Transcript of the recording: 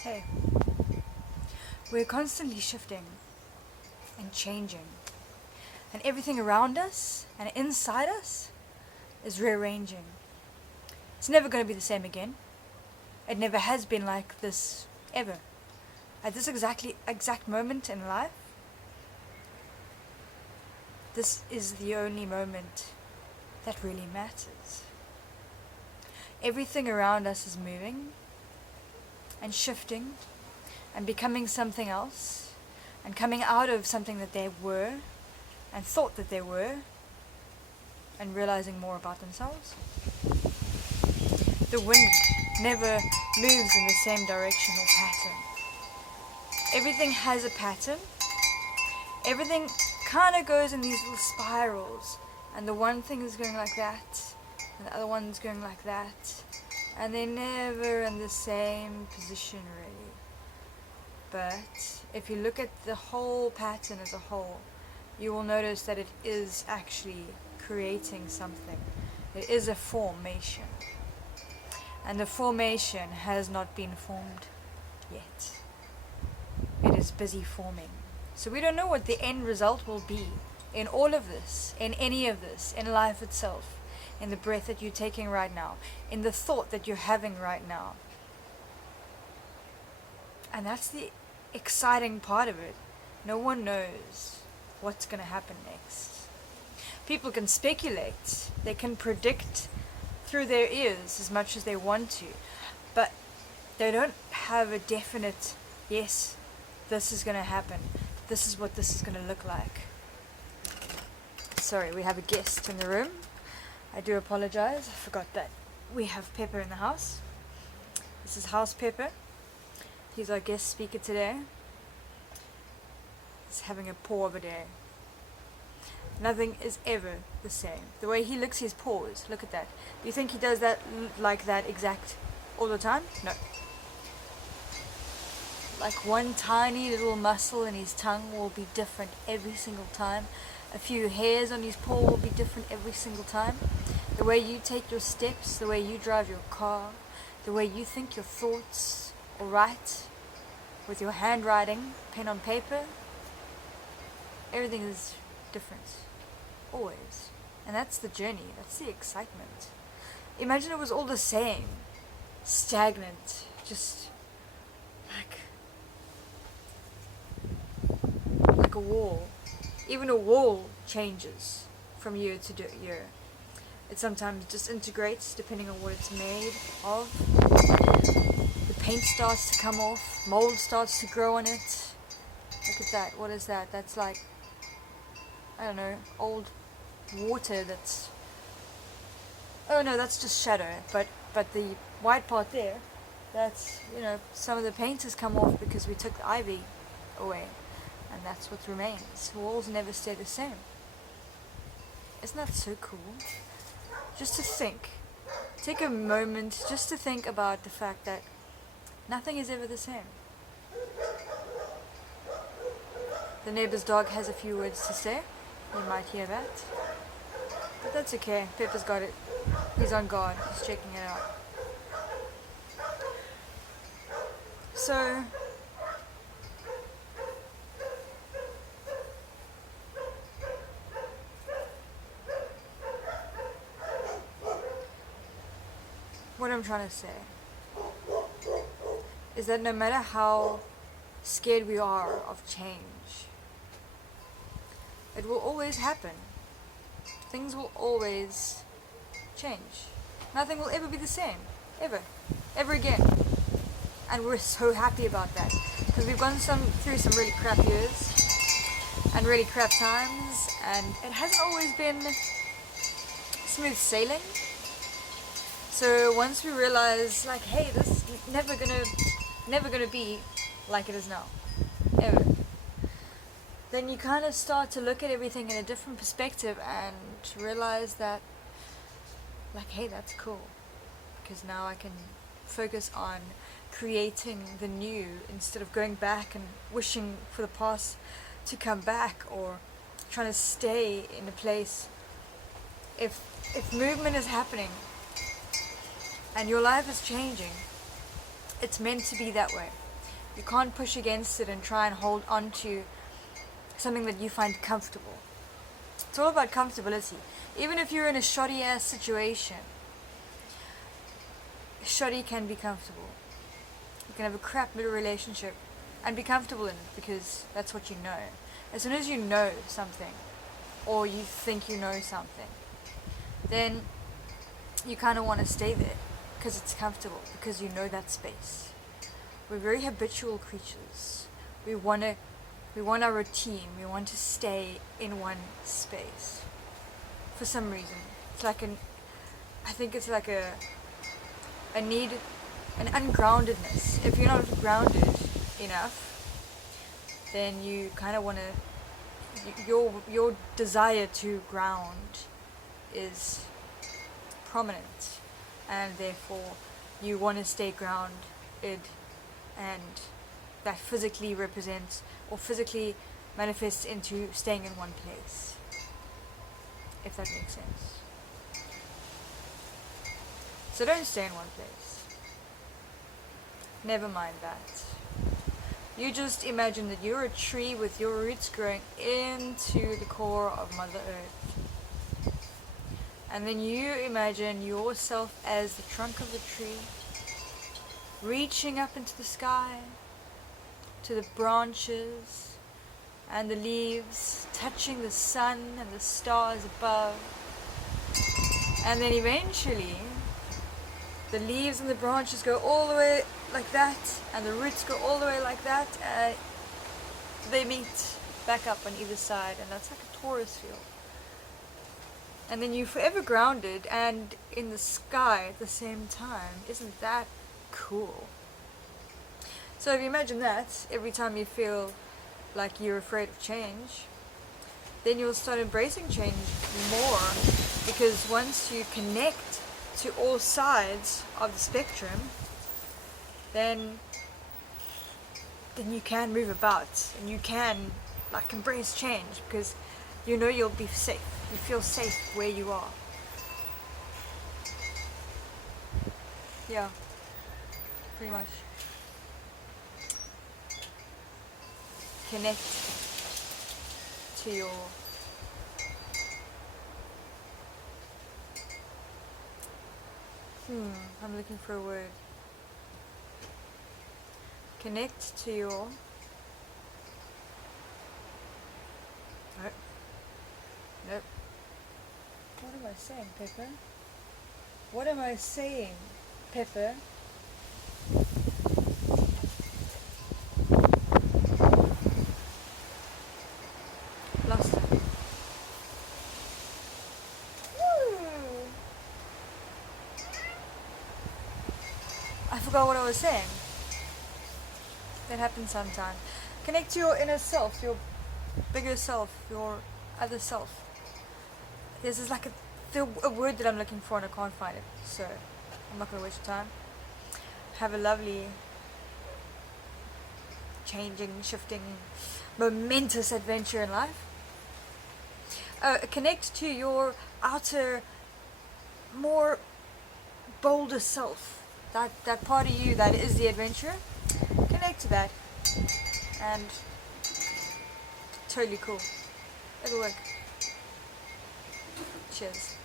Hey, we're constantly shifting and changing, and everything around us and inside us is rearranging. It's never going to be the same again. It never has been like this ever. At this exact moment in life, this is the only moment that really matters. Everything around us is moving and shifting and becoming something else and coming out of something that they were and thought that they were and realizing more about themselves. The wind never moves in the same direction or pattern. Everything has a pattern. Everything kind of goes in these little spirals, and the one thing is going like that and the other one's going like that, and they're never in the same position really. But if you look at the whole pattern as a whole, you will notice that it is actually creating something. It is a formation. And the formation has not been formed yet. It is busy forming. So we don't know what the end result will be in all of this, in any of this, in life itself, in the breath that you're taking right now, in the thought that you're having right now. And that's the exciting part of it. No one knows what's going to happen next. People can speculate. They can predict through their ears as much as they want to. But they don't have a definite, yes, this is going to happen. This is what this is going to look like. Sorry, we have a guest in the room. I do apologize. I forgot that we have Pepper in the house. This is House Pepper. He's our guest speaker today. He's having a paw of a day. Nothing is ever the same. The way he licks his paws, look at that. Do you think he does that like that exact all the time? No. Like one tiny little muscle in his tongue will be different every single time. A few hairs on his paw will be different every single time. The way you take your steps, the way you drive your car, the way you think your thoughts or write with your handwriting, pen on paper, everything is different. Always. And that's the journey. That's the excitement. Imagine it was all the same. Stagnant. Just like a wall. Even a wall changes from year to year. It sometimes disintegrates depending on what it's made of. The paint starts to come off. Mold starts to grow on it. Look at that. What is that? That's like, I don't know, old water that's... Oh no, that's just shadow. But the white part there, that's, some of the paint has come off because we took the ivy away. And that's what remains. Walls never stay the same. Isn't that so cool? Just to think. Take a moment just to think about the fact that nothing is ever the same. The neighbor's dog has a few words to say. You might hear that. But that's okay. Pepper's got it. He's on guard. He's checking it out. So... what I'm trying to say is that no matter how scared we are of change, it will always happen. Things will always change. Nothing will ever be the same. Ever. Ever again. And we're so happy about that. Because we've gone through some really crap years and really crap times, and it hasn't always been smooth sailing. So once we realize, like, hey, this is never gonna be like it is now, ever, then you kind of start to look at everything in a different perspective and realize that, like, hey, that's cool, because now I can focus on creating the new instead of going back and wishing for the past to come back or trying to stay in a place. If movement is happening and your life is changing, it's meant to be that way. You can't push against it and try and hold on to something that you find comfortable. It's all about comfortability. Even if you're in a shoddy ass situation, shoddy can be comfortable. You can have a crap little relationship and be comfortable in it because that's what you know. As soon as you know something, or you think you know something, then you kind of want to stay there because it's comfortable, because you know that space. We're very habitual creatures. We want our routine. We want to stay in one space for some reason. It's like I think it's like a need, an ungroundedness. If you're not grounded enough, then you kind of want to, your desire to ground is prominent, and therefore you want to stay grounded, and that physically represents or physically manifests into staying in one place, if that makes sense. So don't stay in one place. Never mind that. You just imagine that you're a tree with your roots growing into the core of Mother Earth. And then you imagine yourself as the trunk of the tree, reaching up into the sky, to the branches and the leaves, touching the sun and the stars above. And then eventually, the leaves and the branches go all the way like that, and the roots go all the way like that, and they meet back up on either side, and that's like a torus field. And then you're forever grounded and in the sky at the same time. Isn't that cool? So if you imagine that, every time you feel like you're afraid of change, then you'll start embracing change more, because once you connect to all sides of the spectrum, then you can move about, and you can like embrace change, because you know you'll be safe. You feel safe where you are. Yeah, pretty much. Connect to your I'm looking for a word. Connect to your Nope. What am I saying, Pepper? What am I saying, Pepper? Lost it. I forgot what I was saying. That happens sometimes. Connect to your inner self, your bigger self, your other self. This is like a word that I'm looking for and I can't find it, so I'm not going to waste your time. Have a lovely, changing, shifting, momentous adventure in life. Connect to your outer, more bolder self. That part of you that is the adventurer. Connect to that. And totally cool. It'll work. Cheers.